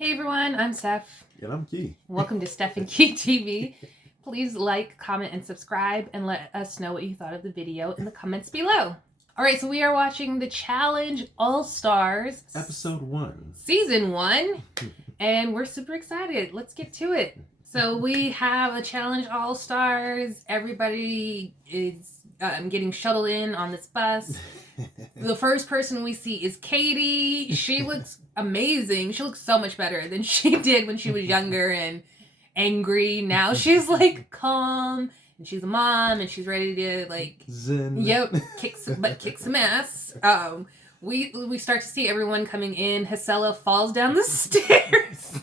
Hey everyone, I'm Steph. And I'm Key. Welcome to Steph and Key TV. Please like, comment, and subscribe, and let us know what you thought of the video in the comments below. All right, so we are watching the Challenge All-Stars. Episode 1. Season 1. And we're super excited. Let's get to it. So we have a Challenge All-Stars. Everybody is getting shuttled in on this bus. The first person we see is Katie. She looks amazing. She looks so much better than she did when she was younger and angry. Now she's like calm and she's a mom and she's ready to like Zen. Yep, kick some ass. We start to see everyone coming in. Hasela falls down the stairs.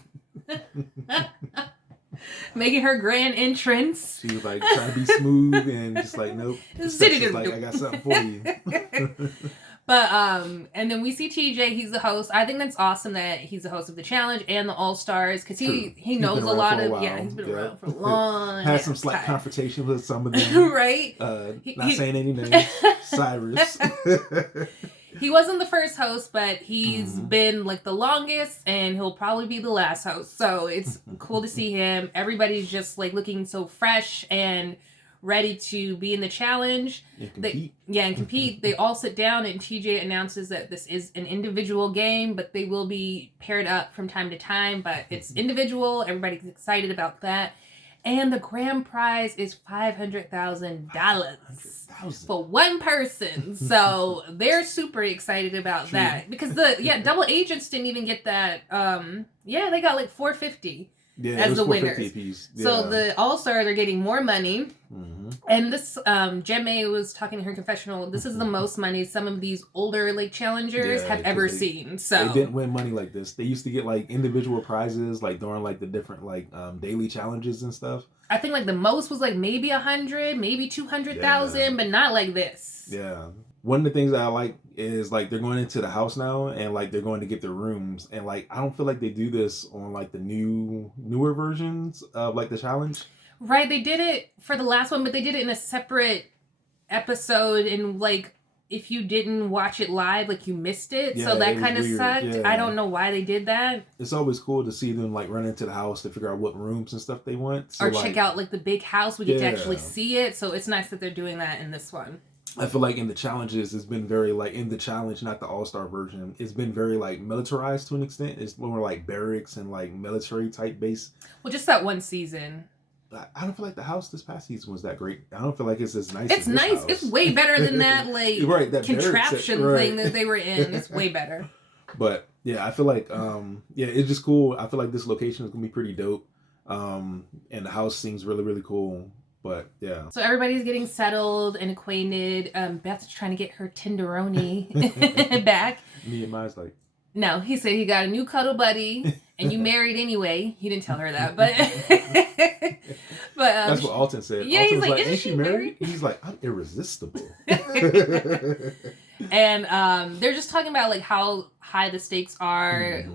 Making her grand entrance. She was like trying to be smooth and just like, nope. She's like, I got something for you. But and then we see TJ. He's the host. I think that's awesome that he's the host of the challenge and the All Stars because he knows a lot of he's been around for a long. Had some slight confrontation with some of them. Right. Not saying any names. Cyrus. He wasn't the first host, but he's been like the longest, and he'll probably be the last host. So it's cool to see him. Everybody's just like looking so fresh and ready to be in the challenge. And compete. And compete. They all sit down, and TJ announces that this is an individual game, but they will be paired up from time to time. But it's individual. Everybody's excited about that. And the grand prize is $500,000 for one person. So they're super excited about that because double agents didn't even get that. They got like $450 as the winners. Yeah. So the All-Stars are getting more money. And this Jemme was talking in her confessional. This is the most money some of these older like challengers have ever seen. So they didn't win money like this. They used to get like individual prizes like during like the different like daily challenges and stuff. I think like the most was like maybe 100, maybe 200,000, but not like this. Yeah. One of the things that I like is like they're going into the house now and like they're going to get their rooms, and like I don't feel like they do this on like the newer versions of like the challenge. Right, they did it for the last one, but they did it in a separate episode, and like if you didn't watch it live, like you missed it. So that kind of sucked. Yeah. I don't know why they did that. It's always cool to see them like run into the house to figure out what rooms and stuff they want. So, or check out like the big house. We get to actually see it. So it's nice that they're doing that in this one. I feel like in the challenges, it's been very like in the challenge, not the All-Star version. It's been very like militarized to an extent. It's more like barracks and like military type base. Well, just that one season. I don't feel like the house this past season was that great. I don't feel like it's as nice. It's nice. House. It's way better than that like that contraption thing that they were in. It's way better. But yeah, I feel like it's just cool. I feel like this location is gonna be pretty dope. And the house seems really, really cool. But yeah. So everybody's getting settled and acquainted. Beth's trying to get her tenderoni back. Nehemiah's like, no, he said he got a new cuddle buddy and you married anyway. He didn't tell her that, but that's what Alton said. Yeah, Alton he's was like, isn't she married? He's like, I'm irresistible. And they're just talking about like how high the stakes are.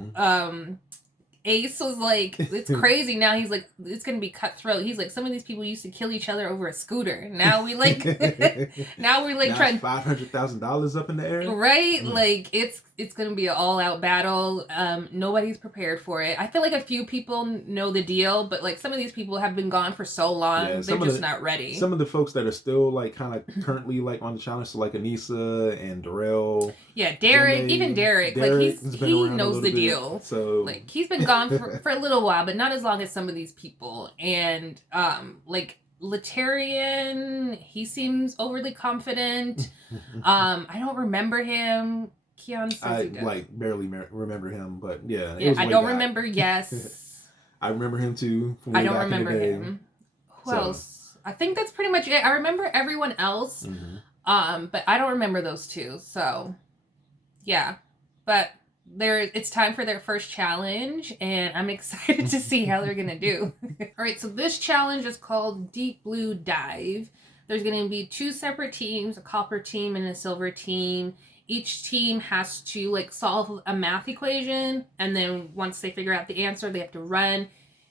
Ace was like, it's crazy. Now he's like, it's going to be cutthroat. He's like, some of these people used to kill each other over a scooter. Now we like, trying $500,000 up in the air. Right? Like it's going to be an all out battle. Nobody's prepared for it. I feel like a few people know the deal, but like some of these people have been gone for so long. They're just not ready. Some of the folks that are still like kind of currently like on the challenge, so like Anissa and Darrell. Yeah. Derek, even Derek like he knows the deal. So like he's been gone for a little while, but not as long as some of these people. And like Literian, he seems overly confident. I don't remember him. Keon says I like barely remember him, but yeah. I don't remember. Yes, I remember him too. I don't remember him. Who else? I think that's pretty much it. I remember everyone else, but I don't remember those two. So yeah, but it's time for their first challenge, and I'm excited to see how they're gonna do. All right, so this challenge is called Deep Blue Dive. There's gonna be 2 separate teams, a copper team and a silver team. Each team has to like solve a math equation, and then once they figure out the answer, they have to run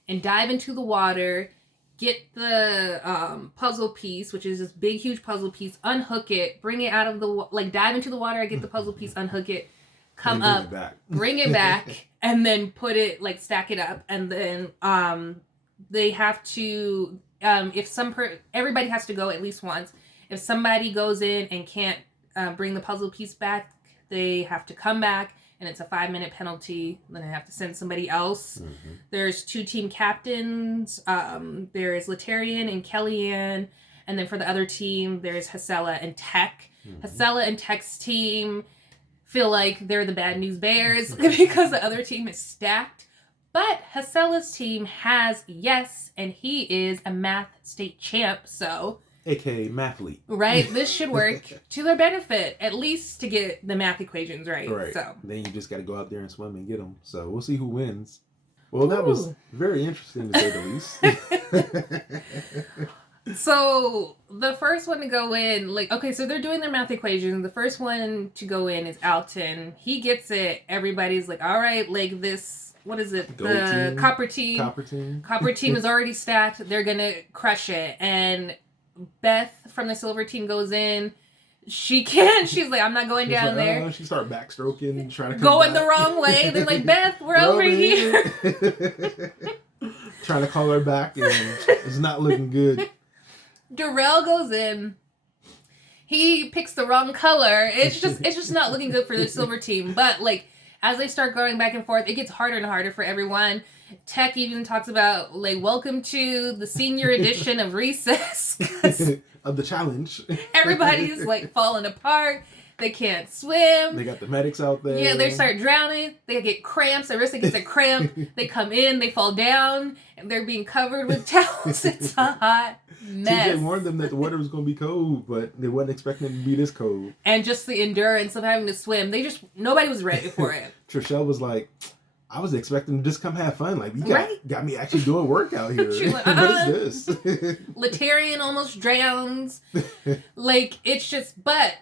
and dive into the water, get the puzzle piece, which is this big, huge puzzle piece, unhook it, bring it out of the dive into the water, get the puzzle piece, unhook it, come up, bring it back, and then put it, like, stack it up. And then they have to, everybody has to go at least once. If somebody goes in and can't bring the puzzle piece back, they have to come back, and it's a 5-minute penalty. Then they have to send somebody else. Mm-hmm. There's 2 team captains. There's Literian and Kellyanne. And then for the other team, there's Hasela and Tech. Mm-hmm. Hasela and Tech's team feel like they're the Bad News Bears because the other team is stacked. But Hasela's team has Yes, and he is a math state champ, so... AKA Mathlete. Right? This should work to their benefit, at least to get the math equations right. Right. So. Then you just got to go out there and swim and get them. So we'll see who wins. Well, that was very interesting to say the least. So the first one to go in, like, okay, so they're doing their math equations. The first one to go in is Alton. He gets it. Everybody's like, all right, like this, what is it? The Copper team. Copper team is already stacked. They're going to crush it. And Beth from the Silver team goes in. She can't. She's like, I'm not going down there. She started backstroking, trying to going the wrong way. They're like, Beth, we're over here. Trying to call her back, and it's not looking good. Darrell goes in. He picks the wrong color. It's just not looking good for the Silver team. But like, as they start going back and forth, it gets harder and harder for everyone. Tech even talks about, like, welcome to the senior edition of recess. Of the challenge. Everybody's, like, falling apart. They can't swim. They got the medics out there. Yeah, they start drowning. They get cramps. Arissa gets a cramp. They come in. They fall down. And they're being covered with towels. It's a hot mess. TJ warned them that the water was going to be cold, but they wasn't expecting it to be this cold. And just the endurance of having to swim. Nobody was ready for it. Trishelle was like... I was expecting to just come have fun. Like, you got me actually doing work out here. Like, what is this? Literian almost drowns. Like, it's just... But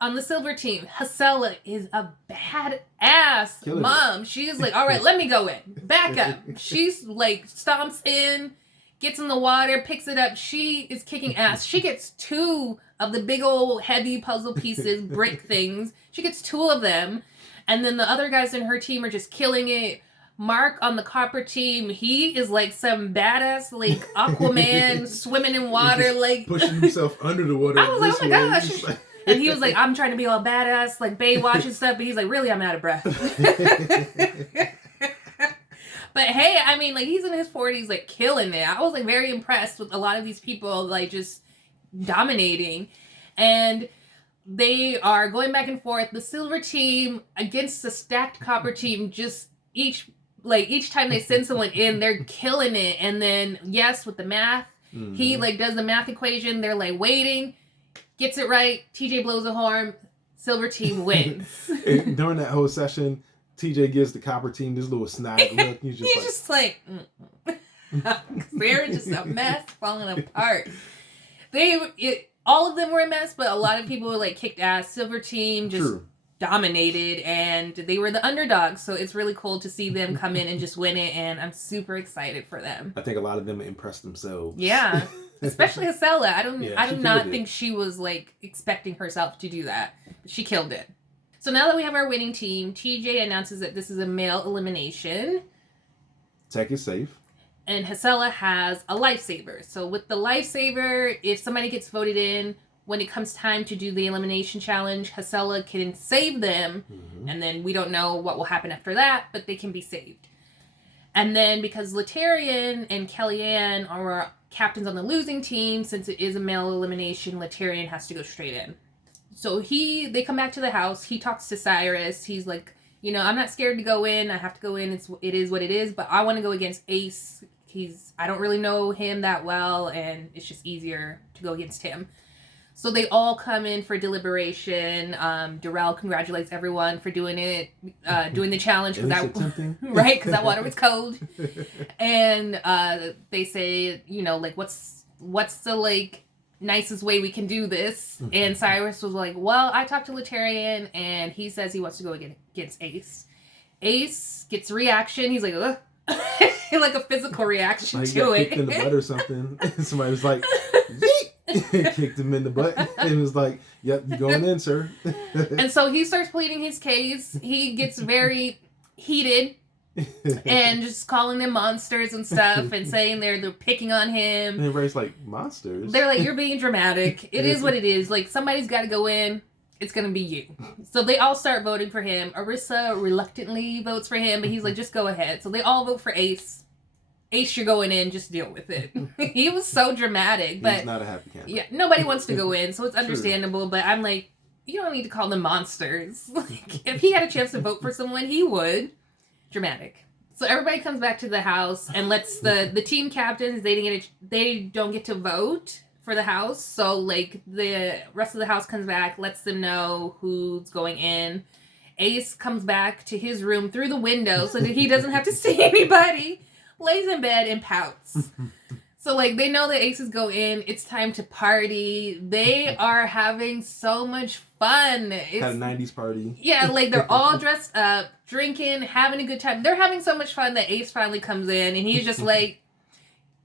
on the Silver team, Hasela is a badass mom. She is like, all right, let me go in. Back up. She's like, stomps in, gets in the water, picks it up. She is kicking ass. She gets 2 of the big old heavy puzzle pieces, brick things. She gets 2 of them. And then the other guys in her team are just killing it. Mark on the Copper team, he is like some badass, like, Aquaman swimming in water, like... pushing himself under the water. I was like, oh my gosh. And he was like, I'm trying to be all badass, like Baywatch and stuff. But he's like, really, I'm out of breath. But hey, I mean, like, he's in his 40s, like, killing it. I was, like, very impressed with a lot of these people, like, just dominating. And... they are going back and forth. The Silver team against the stacked Copper team, just each time they send someone in, they're killing it. And then, yes, with the math, he, like, does the math equation. They're, like, waiting, gets it right. TJ blows a horn. Silver team wins. During that whole session, TJ gives the Copper team this little snide look. He's just like they're just a mess, falling apart. All of them were a mess, but a lot of people were, like, kicked ass. Silver team just dominated, and they were the underdogs, so it's really cool to see them come in and just win it, and I'm super excited for them. I think a lot of them impressed themselves. Yeah, especially Hasela. I do not think she was, like, expecting herself to do that. She killed it. So now that we have our winning team, TJ announces that this is a male elimination. Tech is safe. And Hasela has a lifesaver. So with the lifesaver, if somebody gets voted in, when it comes time to do the elimination challenge, Hasela can save them. Mm-hmm. And then we don't know what will happen after that, but they can be saved. And then because Literian and Kellyanne are captains on the losing team, since it is a male elimination, Literian has to go straight in. So they come back to the house. He talks to Cyrus. He's like, you know, I'm not scared to go in. I have to go in. It is what it is. But I want to go against Ace. I don't really know him that well, and it's just easier to go against him. So they all come in for deliberation. Darrell congratulates everyone for doing it, doing the challenge. Right, because that water was cold. And they say, you know, like, what's the, like, nicest way we can do this? And Cyrus was like, well, I talked to Literian, and he says he wants to go against Ace. Ace gets a reaction. He's like, ugh. Like a physical reaction to it. Kicked in the butt or something. Somebody was like, Kicked him in the butt. It was like, yep, you going in, sir. And so he starts pleading his case. He gets very heated and just calling them monsters and stuff and saying they're picking on him. And everybody's like, monsters? They're like, you're being dramatic. It is what it is. Like, somebody's got to go in. It's going to be you. So they all start voting for him. Arissa reluctantly votes for him, but he's like, just go ahead. So they all vote for Ace. Ace, you're going in. Just deal with it. He was so dramatic. But he's not a happy candidate. Yeah, nobody wants to go in, so it's understandable. True. But I'm like, you don't need to call them monsters. Like, if he had a chance to vote for someone, he would. Dramatic. So everybody comes back to the house and lets the team captains, they don't get to vote for the house. So, like, the rest of the house comes back, lets them know who's going in. Ace comes back to his room through the window so that he doesn't have to see anybody. Lays in bed and pouts. So, like, they know that aces go in. It's time to party. They are having so much fun. It's had a 90s party. Yeah, like, they're all dressed up, drinking, having a good time. They're having so much fun that Ace finally comes in, and he's just like,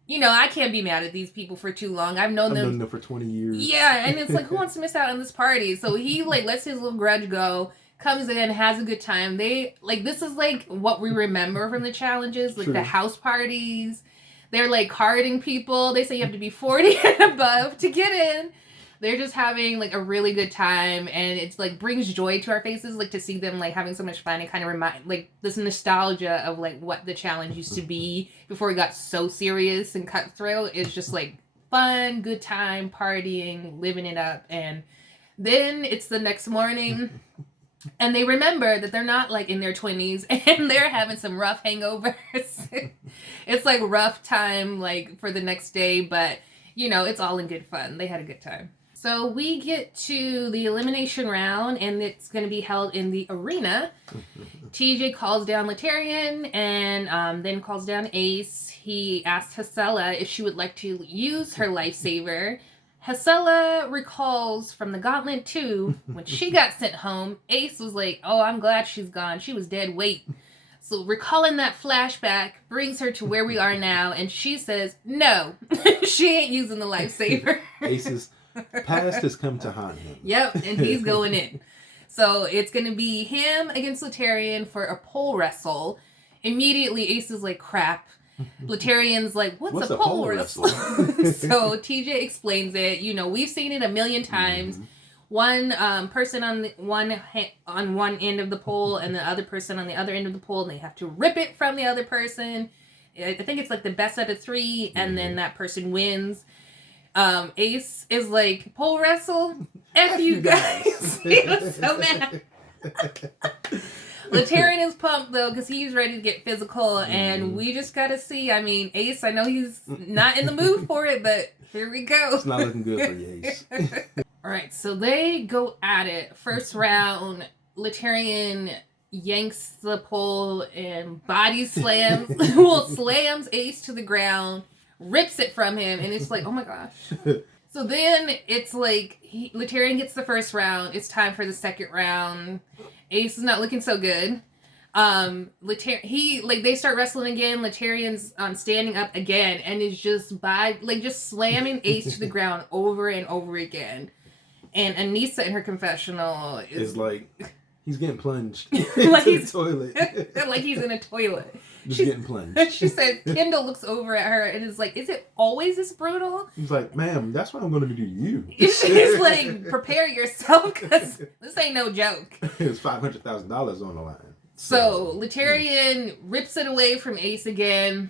you know, I can't be mad at these people for too long. I've known them for 20 years. Yeah, and it's like, who wants to miss out on this party? So he, like, lets his little grudge go, comes in, has a good time. They, like, this is, like, what we remember from the challenges, like, the house parties. They're, like, carding people. They say you have to be 40 and above to get in. They're just having, like, a really good time, and it's, like, brings joy to our faces, like, to see them, like, having so much fun and kind of remind, like, this nostalgia of, like, what the challenge used to be before it got so serious and cutthroat. It's just, like, fun, good time, partying, living it up, and then it's the next morning, and they remember that they're not, like, in their 20s, and they're having some rough hangovers. It's, like, rough time, like, for the next day, but, you know, it's all in good fun. They had a good time. So we get to the elimination round, and it's going to be held in the arena. TJ calls down Literian, and then calls down Ace. He asks Hasela if she would like to use her lifesaver. Hasela recalls from the Gauntlet 2, when she got sent home, Ace was like, oh, I'm glad she's gone. She was dead weight. So recalling that flashback brings her to where we are now, and she says, no, she ain't using the lifesaver. Ace's past has come to haunt him. Yep, and he's going in. So it's going to be him against Literian for a pole wrestle. Immediately, Ace is like, crap. Literian's like, what's a pole wrestle? So TJ explains it. You know, we've seen it a million times. Mm-hmm. One person on one end of the pole and the other person on the other end of the pole, and they have to rip it from the other person. I think it's like the best out of three, and then that person wins. Ace is like, pole wrestle? F you guys. He was so mad. Literian is pumped, though, because he's ready to get physical, and we just gotta see. I mean, Ace, I know he's not in the mood for it, but here we go. It's not looking good for you, Ace. Alright, so they go at it. First round, Literian yanks the pole and body slams, slams Ace to the ground, rips it from him, and it's like, oh my gosh. So then it's like, Literian gets the first round. It's time for the second round. Ace is not looking so good. They start wrestling again. Literian's standing up again, and is just slamming Ace to the ground over and over again. And Anissa in her confessional is like, he's getting plunged like into the toilet. Like he's in a toilet. She's getting plunged. She said, Kendall looks over at her and is like, is it always this brutal? He's like, ma'am, that's what I'm going to do to you. She's like, prepare yourself, because this ain't no joke. It's $500,000 on the line. So Literian rips it away from Ace again.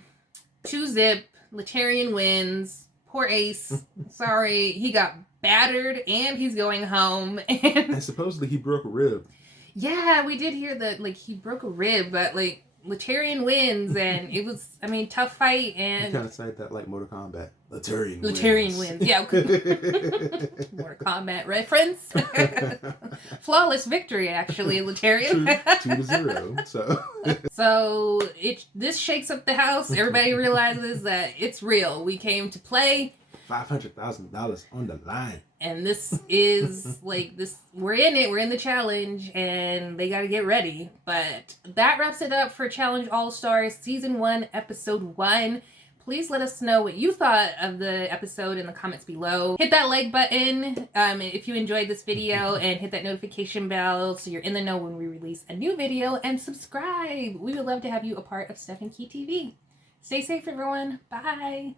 2-zip. Literian wins. Poor Ace. Sorry. He got battered and he's going home. And supposedly he broke a rib. Yeah, we did hear that, like, he broke a rib, but, like, Literian wins, and it was, I mean, tough fight, and... You kind of said that like Mortal Kombat. Literian wins. Yeah. Mortal Kombat reference. Flawless victory, actually, Literian. 2-0, So, this shakes up the house. Everybody realizes that it's real. We came to play. $500,000 on the line. And this is we're in it, we're in the challenge, and they gotta get ready. But that wraps it up for Challenge All-Stars Season 1, Episode 1. Please let us know what you thought of the episode in the comments below. Hit that like button if you enjoyed this video, and hit that notification bell so you're in the know when we release a new video, and subscribe. We would love to have you a part of Steph and Key TV. Stay safe, everyone. Bye.